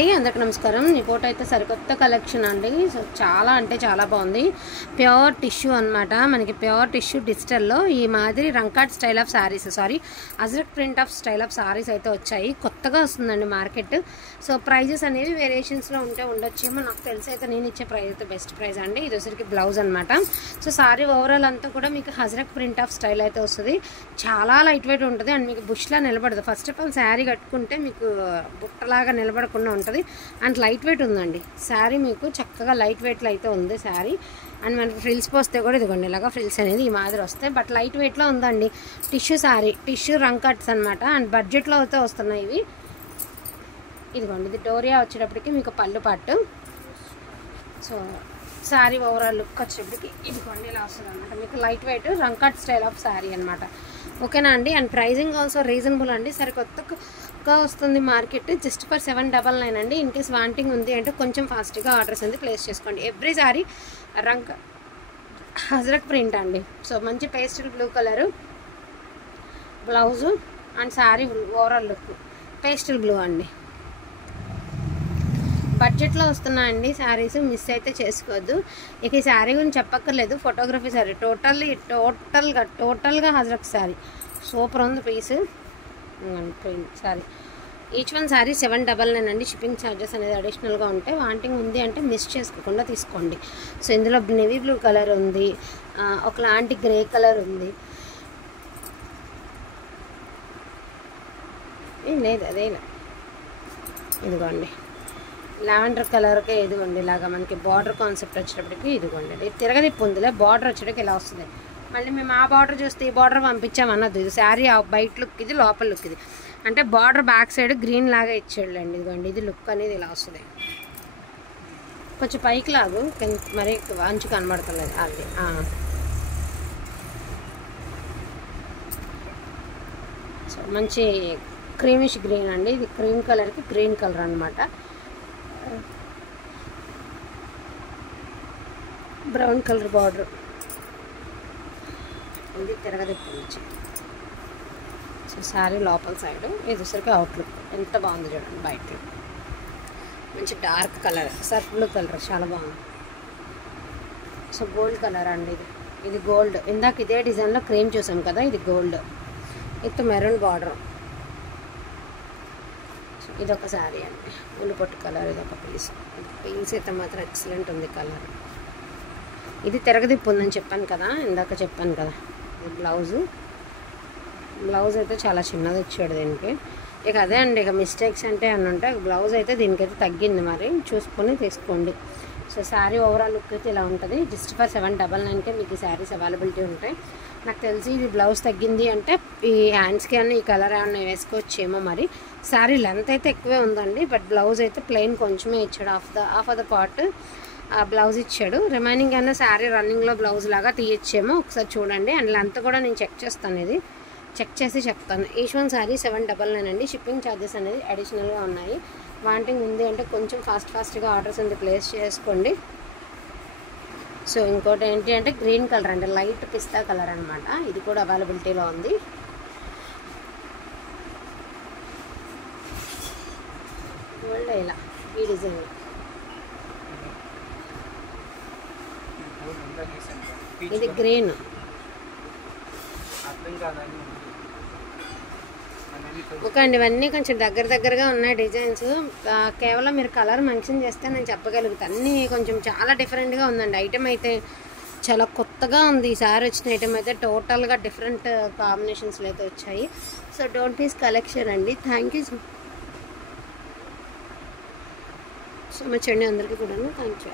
అండి, అందరికీ నమస్కారం. ఈ ఫోటో అయితే సరికొత్త కలెక్షన్ అండి. సో చాలా అంటే చాలా బాగుంది. ప్యూర్ టిష్యూ అనమాట. మనకి ప్యూర్ టిష్యూ డిజిటల్లో ఈ మాదిరి రంకాట్ style of saris, Ajrak print of style of saris అయితే వచ్చాయి. కొత్తగా వస్తుందండి మార్కెట్. సో ప్రైజెస్ అనేవి వేరియేషన్స్లో ఉండొచ్చేమో, నాకు తెలిసి అయితే నేను ఇచ్చే ప్రైస్ అయితే బెస్ట్ ప్రైస్ అండి. ఇది వచ్చరికి బ్లౌజ్ అనమాట. సో సారీ ఓవరాల్ అంతా కూడా మీకు అజ్రక్ ప్రింట్ ఆఫ్ స్టైల్ అయితే వస్తుంది. చాలా లైట్ వెయిట్ ఉంటుంది అండ్ మీకు బుష్లా నిలబడదు. ఫస్ట్ ఆఫ్ ఆల్ శారీ కట్టుకుంటే మీకు బుట్టలాగా నిలబడకుండా ఉంటుంది అండ్ లైట్ వెయిట్ ఉందండి శారీ. మీకు చక్కగా లైట్ వెయిట్లో అయితే ఉంది శారీ. అండ్ మనకి ఫ్రిల్స్ పోస్తే కూడా ఇదిగోండి ఇలాగా ఫ్రిల్స్ అనేది ఈ మాదిరి వస్తాయి. బట్ లైట్ వెయిట్లో ఉందండి. టిష్యూ శారీ, టిష్యూ రంకట్స్ అనమాట. అండ్ బడ్జెట్లో అయితే వస్తున్నాయి ఇవి. ఇదిగోండి ఇది డోరియా వచ్చేటప్పటికి మీకు పళ్ళు పట్టు. సో శారీ ఓవరాల్ లుక్ వచ్చేటప్పటికి ఇదిగోండి ఇలా వస్తుంది అనమాట. మీకు light weight రంకట్ style of sari అనమాట. ఓకేనా అండి. అండ్ ప్రైజింగ్ ఆల్సో రీజనబుల్ అండి. సరే కొత్తగా వస్తుంది మార్కెట్. జస్ట్ ఫర్ 799 అండి. ఇన్ కేస్ వాంటింగ్ ఉంది అంటే కొంచెం ఫాస్ట్గా ఆర్డర్స్ అనేది ప్లేస్ చేసుకోండి. ఎవ్రీ సారీ అజ్రక్ ప్రింట్ అండి. సో మంచి pastel blue colour blouse and sari overall look pastel blue అండి. బడ్జెట్లో వస్తున్నాయండి శారీస్, మిస్ అయితే చేసుకోవద్దు. ఇక ఈ శారీ గురించి చెప్పక్కర్లేదు. ఫోటోగ్రఫీ శారీ టోటల్గా అజ్రక్ శారీ సూపర్ ఉంది piece. Print sari each one sari 799 అండి. షిప్పింగ్ ఛార్జెస్ అనేది అడిషనల్గా ఉంటాయి. వాంటింగ్ ఉంది అంటే మిస్ చేసుకోకుండా తీసుకోండి. సో ఇందులో నేవీ బ్లూ కలర్ ఉంది, ఒకలాంటి గ్రే కలర్ ఉంది. లేదు అదే ఇదిగోండి లావెండర్ కలర్కే ఇదిగోండి ఇలాగా మనకి బార్డర్ కాన్సెప్ట్ వచ్చేటప్పటికి ఇదిగోండి ఇది తిరగదిప్పు ఉందిలే. బార్డర్ వచ్చేటప్పటికి ఇలా వస్తుంది. మళ్ళీ మేము ఆ బార్డర్ చూస్తే ఈ బార్డర్ పంపించామన్నది. ఇది శారీ బయట లుక్, ఇది లోపల లుక్. ఇది అంటే బార్డర్ బ్యాక్ సైడ్ గ్రీన్ లాగా ఇచ్చాడులేండి. ఇదిగోండి ఇది లుక్ అనేది ఇలా వస్తుంది. కొంచెం పైకి లాగు, మరీ అంచు కనబడతలేదు అది. సో మంచి క్రీమిష్ గ్రీన్ అండి. ఇది క్రీమ్ కలర్కి గ్రీన్ కలర్ అనమాట. బ్రౌన్ కలర్ బార్డర్ ఇది తిరగదిప్పు నుంచి. సో శారీ లోపల సైడ్ ఇది సరికి అవుట్లుక్ ఎంత బాగుంది చూడండి. బయట మంచి dark colour Surf blue colour చాలా బాగుంది. సో గోల్డ్ కలర్ అండి. ఇది గోల్డ్. ఇందాక ఇదే డిజైన్లో క్రీమ్ చూసాం కదా, ఇది గోల్డ్ విత్ మెరూన్ బార్డర్. ఇదొక శారీ అండి. ఉల్లిపొట్టు కలర్ ఇదొక పీస్. పీస్ అయితే మాత్రం ఎక్సలెంట్ ఉంది కలర్. ఇది తిరగదిప్పు ఉందని చెప్పాను కదా, ఇందాక చెప్పాను కదా. ఇది బ్లౌజ్ అయితే చాలా చిన్నది ఇచ్చాడు దీనికి. ఇక అదే అండి, ఇక మిస్టేక్స్ అంటే అని ఉంటే బ్లౌజ్ అయితే దీనికైతే తగ్గింది. మరి చూసుకొని తీసుకోండి. సో శారీ ఓవరాల్ లుక్ అయితే ఇలా ఉంటుంది. జస్ట్ ఫర్ 799కే మీకు ఈ శారీస్ అవైలబిలిటీ ఉంటాయి. నాకు తెలిసి ఇది బ్లౌజ్ తగ్గింది అంటే ఈ హ్యాండ్స్కి అన్నీ ఈ కలర్ ఏమన్నా వేసుకోవచ్చేమో. మరి శారీ లెంత్ అయితే ఎక్కువే ఉందండి. బట్ బ్లౌజ్ అయితే ప్లెయిన్ కొంచెమే ఇచ్చాడు. Half of the part blouse ఇచ్చాడు. రిమైనింగ్ అన్న శారీ రన్నింగ్లో బ్లౌజ్ లాగా తీయచ్చేమో. ఒకసారి చూడండి. అండ్ లెంత్ కూడా నేను చెక్ చేస్తాను, ఇది చెక్ చేసి చెప్తాను. ఈచ్ వన్ శారీ 799 అండి. షిప్పింగ్ ఛార్జెస్ అనేది అడిషనల్గా ఉన్నాయి. వాంటింగ్ ఉంది అంటే కొంచెం ఫాస్ట్గా ఆర్డర్స్ అనేది ప్లేస్ చేసుకోండి. సో ఇంకోటి ఏంటి అంటే గ్రీన్ కలర్ అంటే లైట్ పిస్తా కలర్ అనమాట. ఇది కూడా అవైలబిలిటీలో ఉంది. గోల్డ్ ఇలా ఈ డిజైన్ ఇది గ్రీన్. ఓకే అండి, ఇవన్నీ కొంచెం దగ్గరగా ఉన్నాయి డిజైన్స్. కేవలం మీరు కలర్ మెన్షన్ చేస్తే నేను చెప్పగలుగుతాను. అన్నీ కొంచెం చాలా డిఫరెంట్గా ఉందండి. ఐటెం అయితే చాలా కొత్తగా ఉంది. ఈసారి వచ్చిన ఐటెం అయితే టోటల్గా డిఫరెంట్ కాంబినేషన్స్లో అయితే వచ్చాయి. సో డోంట్ మిస్ కలెక్షన్ అండి. థ్యాంక్ యూ సో మచ్ అండి అందరికీ కూడా. Thank you.